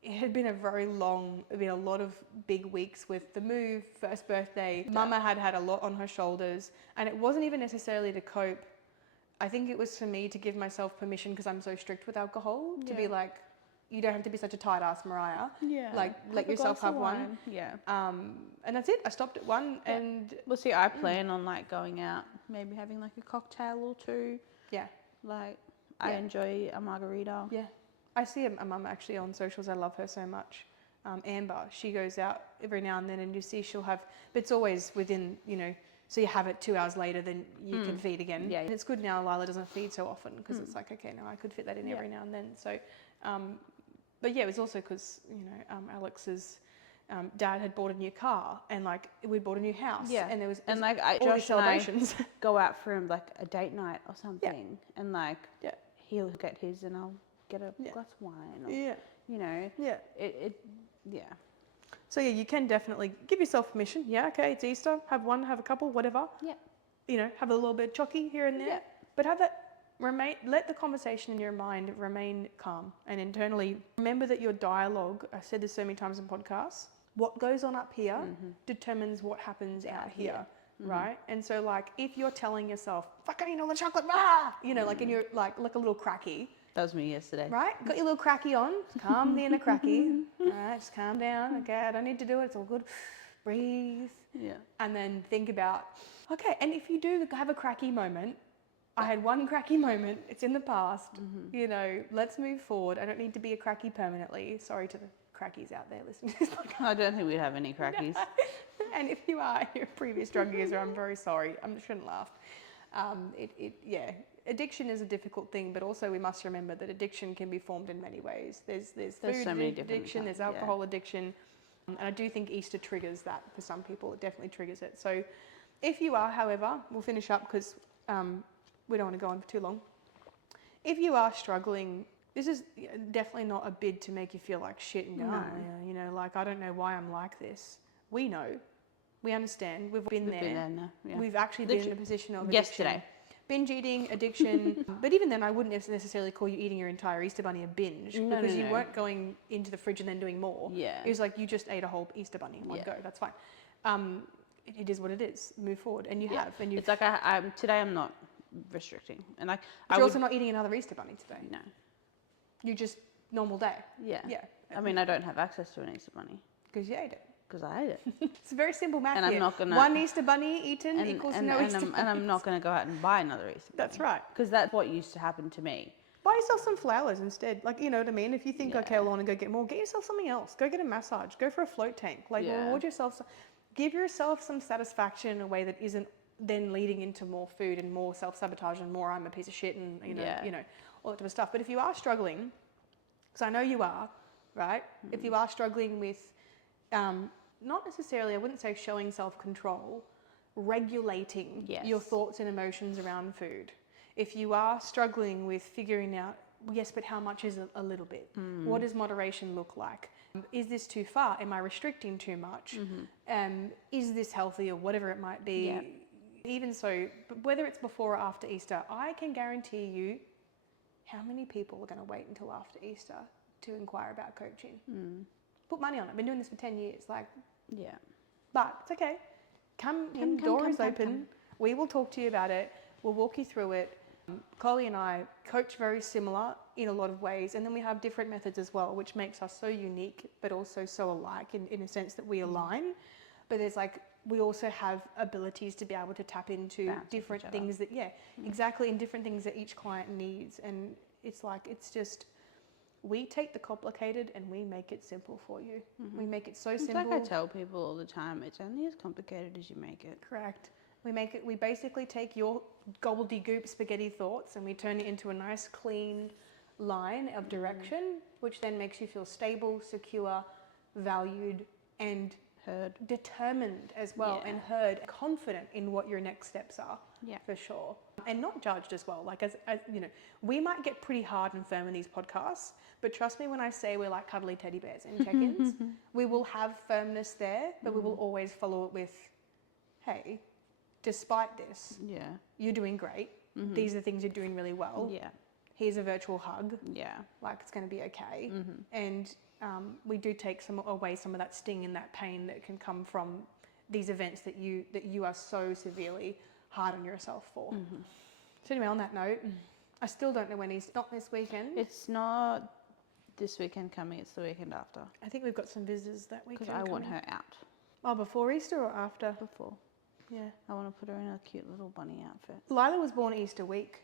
It had been a lot of big weeks with the move, first birthday. Mama had a lot on her shoulders, and it wasn't even necessarily to cope. I think it was for me to give myself permission, because I'm so strict with alcohol, to be like, you don't have to be such a tight ass, Mariah. Yeah. Like, let yourself have one. Yeah. And that's it. I stopped at 1 and... Well, see, I plan on like going out, maybe having like a cocktail or 2. Yeah. Like, I enjoy a margarita. Yeah. I see a mum actually on socials. I love her so much. Amber, she goes out every now and then, and you see she'll have, but it's always within, you know, so you have it 2 hours later, then you can feed again. Yeah. And it's good now Lila doesn't feed so often, because it's like, okay, no, I could fit that in every now and then. So, But yeah, it was also because, Alex's dad had bought a new car and like we'd bought a new house. Yeah. And there was And like all these Josh and I celebrations. go out for like a date night or something, and like Yeah. he'll get his and I'll get a Yeah. glass of wine. Or, Yeah. You know. Yeah. Yeah. So yeah, you can definitely give yourself permission. Yeah, okay, it's Easter. Have one, have a couple, whatever. Yeah. Have a little bit of chocky here and there. Yeah. But have that let the conversation in your mind remain calm and internally remember that your dialogue, I said this so many times in podcasts, what goes on up here determines what happens out here. Right? And so like if you're telling yourself, fucking eat all the chocolate, like and you're like a little cracky. That was me yesterday. Right? Got your little cracky on. Calm the inner cracky. All right, just calm down. Okay, I don't need to do it. It's all good. Breathe. Yeah. And then think about, okay, and if you do have a cracky moment, I had one cracky moment. It's in the past. Let's move forward. I don't need to be a cracky permanently. Sorry to the crackies out there listening to this podcast. I don't think we'd have any crackies. And if you are, you're a previous drug user, I'm very sorry. I shouldn't laugh. Addiction is a difficult thing, but also we must remember that addiction can be formed in many ways. There's food so many different addiction, there's alcohol addiction, and I do think Easter triggers that for some people. It definitely triggers it. So if you are, however, we'll finish up because we don't want to go on for too long. If you are struggling, this is definitely not a bid to make you feel like shit and go, like I don't know why I'm like this. We know. We understand. We've been there. Yeah. We've actually been in a position of addiction. Yesterday. Binge eating, addiction. But even then, I wouldn't necessarily call you eating your entire Easter bunny a binge because you weren't going into the fridge and then doing more. Yeah. It was like you just ate a whole Easter bunny in one go. That's fine. It is what it is. Move forward. And you have. And it's like today I'm not restricting. And like but you're also not eating another Easter bunny today. No. You just normal day. Yeah. Yeah. I mean, I don't have access to an Easter bunny. Because you ate it. Because I ate it. It's a very simple math And here. I'm not gonna. One Easter bunny eaten equals no Easter bunny. And I'm not going to go out and buy another Easter bunny. That's right. Because that's what used to happen to me. Buy yourself some flowers instead. Like, you know what I mean? If you think, Yeah. okay, I want to go get more, get yourself something else. Go get a massage. Go for a float tank. Like, reward yourself. Give yourself some satisfaction in a way that isn't then leading into more food and more self-sabotage and more I'm a piece of shit and, all that type of stuff. But if you are struggling, because I know you are, right? If you are struggling with, not necessarily, I wouldn't say showing self-control, regulating your thoughts and emotions around food. If you are struggling with figuring out, yes, but how much is a little bit? What does moderation look like? Is this too far? Am I restricting too much? Is this healthy or whatever it might be? Yeah. Even so, whether it's before or after Easter, I can guarantee you how many people are going to wait until after Easter to inquire about coaching. Put money on it. I've been doing this for 10 years. But it's okay. Come, door is open. We will talk to you about it. We'll walk you through it. Chloe and I coach very similar in a lot of ways, and then we have different methods as well, which makes us so unique, but also so alike in a sense that we align. But there's we also have abilities to be able to tap into different things that, exactly, and different things that each client needs. And it's just, we take the complicated and we make it simple for you. We make it so simple. It's like I tell people all the time, it's only as complicated as you make it. Correct. We basically take your gobbledygook spaghetti thoughts and we turn it into a nice clean line of direction, which then makes you feel stable, secure, valued, and Heard. Determined as well, and heard, confident in what your next steps are, for sure. And not judged as well. Like, as we might get pretty hard and firm in these podcasts, but trust me when I say we're like cuddly teddy bears in check-ins. We will have firmness there, but we will always follow it with, hey, despite this, you're doing great. These are the things you're doing really well. Here's a virtual hug. Like, it's going to be okay. And we do take away some of that sting and that pain that can come from these events that you are so severely hard on yourself for. So anyway, on that note, I still don't know when he's not this weekend. It's not this weekend coming, it's the weekend after. I think we've got some visitors that weekend. Because I want her out. Oh, before Easter or after? Before. Yeah. I want to put her in a cute little bunny outfit. Lila was born Easter week,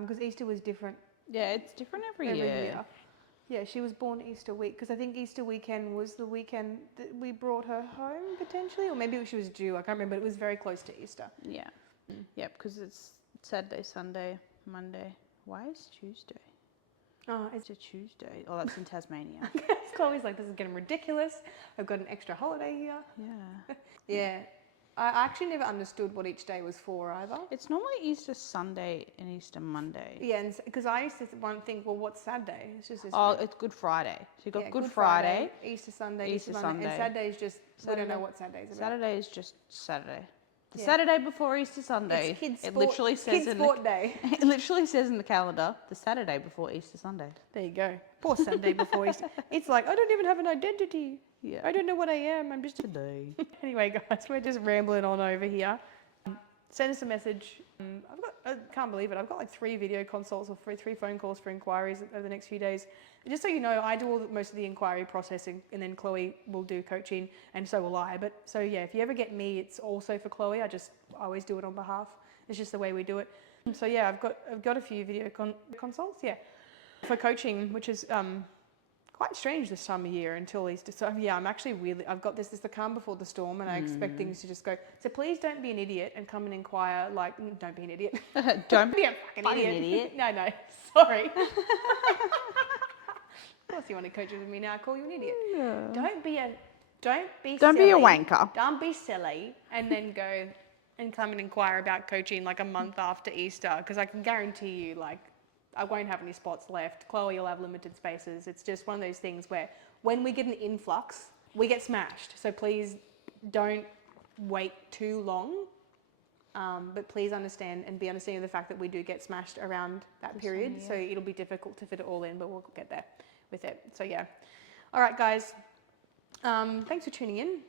because Easter was different. Yeah, it's different every year. Yeah, she was born Easter week, because I think Easter weekend was the weekend that we brought her home, potentially, or maybe she was due, I can't remember, but it was very close to Easter. Yeah. Yeah, because it's Saturday, Sunday, Monday. Why is Tuesday? Oh, It's a Tuesday. Oh, that's in Tasmania. Chloe's like, this is getting ridiculous. I've got an extra holiday here. Yeah. Yeah. I actually never understood what each day was for either. It's normally Easter Sunday and Easter Monday. Yeah, because I used to think, well, what's Saturday? It's just this. Oh, it's Good Friday. So you've got Yeah, Good Friday. Easter Sunday, Easter Monday, Sunday. and Saturday is just we don't know Saturday. what Saturday's about. Saturday is just Saturday. The Yeah. Saturday before Easter Sunday. It's kids' It sport, literally says kids' in sport day. It literally says in the calendar the Saturday before Easter Sunday. There you go. Poor Sunday before Easter. It's like I don't even have an identity. Yeah. I don't know what I am. I'm just Today. Anyway, guys, we're just rambling on over here. Send us a message. I can't believe it. I've got like 3 video consults or 3 phone calls for inquiries over the next few days. And just so you know, I do most of the inquiry processing, and then Chloe will do coaching, and so will I. But so yeah, if you ever get me, it's also for Chloe. I always do it on behalf. It's just the way we do it. So yeah, I've got a few video consults. Yeah, for coaching, which is quite strange this time of year until Easter. So yeah, I'm actually really, I've got this the calm before the storm, and I expect things to just go. So please don't be an idiot and come and inquire. Like, don't be an idiot. Don't be a fucking idiot. No, sorry. Of course you want to coach with me now. I call you an idiot. Yeah. Don't be a wanker. Don't be silly and then go and come and inquire about coaching like a month after Easter, because I can guarantee you, like, I won't have any spots left. Chloe will have limited spaces. It's just one of those things where when we get an influx, we get smashed. So please don't wait too long. But please understand and be understanding of the fact that we do get smashed around that period. So it'll be difficult to fit it all in, but we'll get there with it. So yeah. All right, guys. Thanks for tuning in.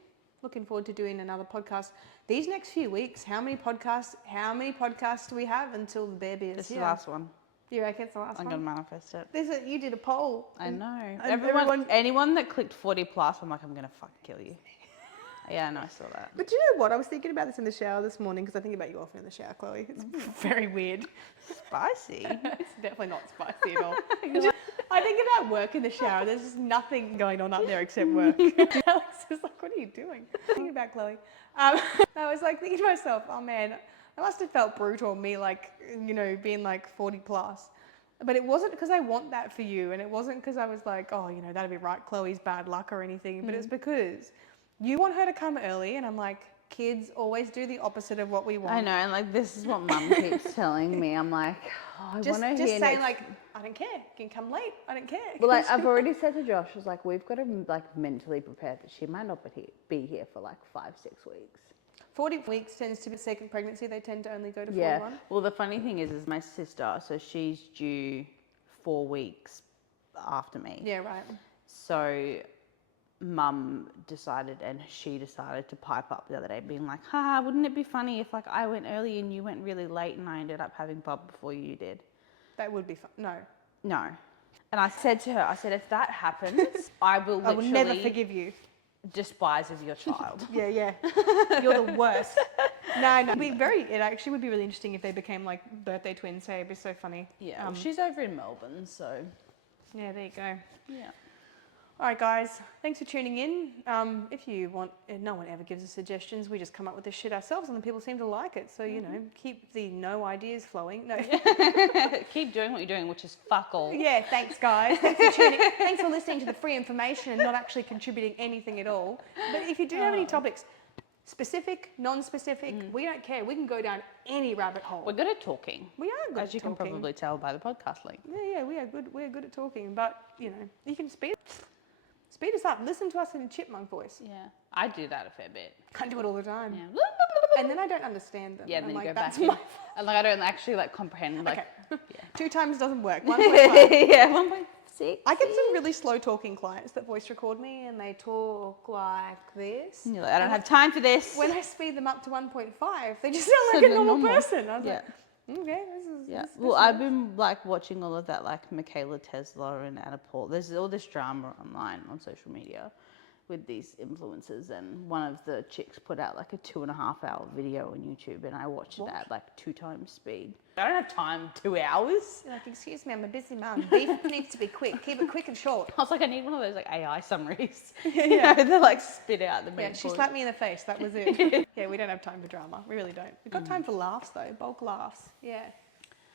Looking forward to doing another podcast. These next few weeks, how many podcasts do we have until the baby is This is here? the last one. You reckon it's the last I'm one? going to manifest it. You did a poll. I know. Everyone, Anyone that clicked 40 plus, I'm like, I'm going to fucking kill you. Yeah, I know, I saw that. But do you know what? I was thinking about this in the shower this morning, because I think about you often in the shower, Chloe. It's very weird. Spicy. It's definitely not spicy at all. I think about work in the shower. There's just nothing going on up there except work. Alex is like, what are you doing? Thinking about Chloe. I was like thinking to myself, oh man, I must have felt brutal, me like, being like 40 plus. But it wasn't because I want that for you. And it wasn't because I was like, oh, that'd be right, Chloe's bad luck or anything. But it's because you want her to come early. And I'm like, kids always do the opposite of what we want. I know, and like this is what Mum keeps telling me. I'm like, oh, I want to hear. Just saying like, I don't care. You can come late. I don't care. Well, like I've already said to Josh, I was like, we've got to like mentally prepare that she might not be here for like 5-6 weeks. 40 weeks tends to be second pregnancy. They tend to only go to 41. Yeah. Well, the funny thing is my sister, so she's due 4 weeks after me. Yeah, right. So Mum decided, and she decided to pipe up the other day, being like, haha, wouldn't it be funny if like I went early and you went really late and I ended up having Bob before you did? That would be fun. No. And I said to her, if that happens, I will literally never forgive you. despise of your child. Yeah. You're the worst. No. It actually would be really interesting if they became like birthday twins. Hey, it'd be so funny. Yeah. Well, she's over in Melbourne, so. Yeah, there you go. Yeah. All right, guys. Thanks for tuning in. If you want, no one ever gives us suggestions. We just come up with this shit ourselves, and then people seem to like it. So keep the no ideas flowing. No. Keep doing what you're doing, which is fuck all. Yeah. Thanks, guys. Thanks for tuning. Thanks for listening to the free information and not actually contributing anything at all. But if you do have any topics, specific, non-specific, we don't care. We can go down any rabbit hole. We're good at talking. We are good as you at talking. can probably tell by the podcast link. Yeah, we are good. We're good at talking, but you can speed us up. Listen to us in a chipmunk voice. Yeah, I do that a fair bit. Can't do it all the time. Yeah. And then I don't understand them. Yeah, and then I'm you like, go that's back in. my And like I don't actually like comprehend. Like, okay. yeah. 2 times doesn't work. 1.5. Yeah, 1.6. I get some really slow talking clients that voice record me, and they talk like this. And you're like, I don't have time for this. When I speed them up to 1.5, they just sound like a normal person. I was like, okay, this is. Yeah. This Well, I've been like watching all of that, like Michaela Tesla and Anna Paul. There's all this drama online on social media with these influencers, and one of the chicks put out like a 2.5-hour video on YouTube, and I watched it at like 2 times speed. I don't have time, 2 hours. You're like, excuse me, I'm a busy mum. Beef needs to be quick. Keep it quick and short. I was like, I need one of those like AI summaries. Yeah. They like spit out the main Yeah, she point. slapped me in the face. That was it. Yeah, we don't have time for drama. We really don't. We've got time for laughs though, bulk laughs. Yeah.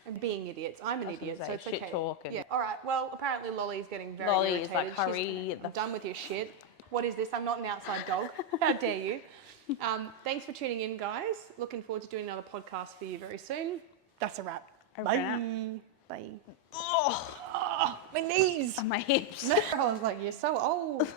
And being idiots. I'm an I was gonna idiot, say, so it's shit okay. talk and- Yeah. All right. Well, apparently Lolly's getting very Lolly is irritated. like, She's hurry. I'm done with your shit. What is this? I'm not an outside dog. How dare you? Thanks for tuning in, guys. Looking forward to doing another podcast for you very soon. That's a wrap. Over and out. Bye. Oh, My knees. and my hips. I was like, you're so old.